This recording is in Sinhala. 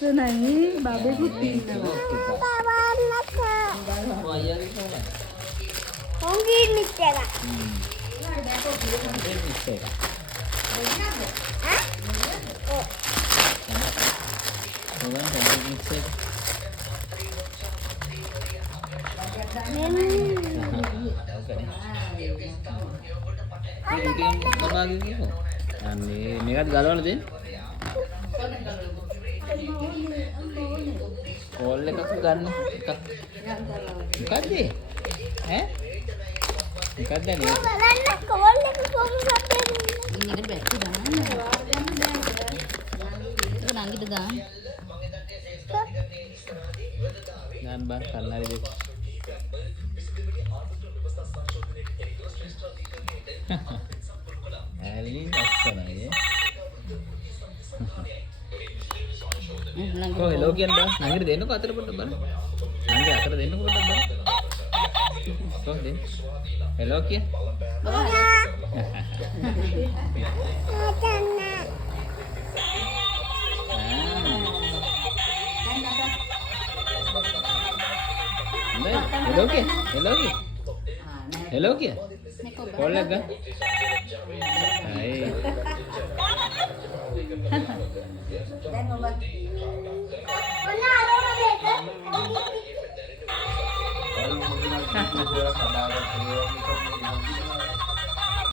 ලස්සනයි බබෙකුත් ඉන්නවා. හොංගී මිච්චර. අනේ මේකත් ගලවන්න දෙන්න. කෝල් එකක් ගන්න එකක්. මොකද්ද? ඈ? මොකද්ද නේ? බලන්න කෝල් එක කොහොමද අපේ ඉන්නකට බැටරි දාන්න. ඒක නංගිට දාන්න. දාන්න බං කල්ලාරි දෙක. ඇලි ලස්සනයි. කො හෙලෝ කියන්න බං. නංගිට දෙන්නකො අතට පොඩ්ඩක් බලන්න. නංගි අතට දෙන්නකො පොඩ්ඩක් බලන්න. කොහොමද? හෙලෝ කිය. හෙලෝ කිය. හෙලෝ කිය. හෙලෝ කිය. කෝල් එක ගන්න. අය. දැන් ඔබ ඔන්න අරෝන මේක සදාගත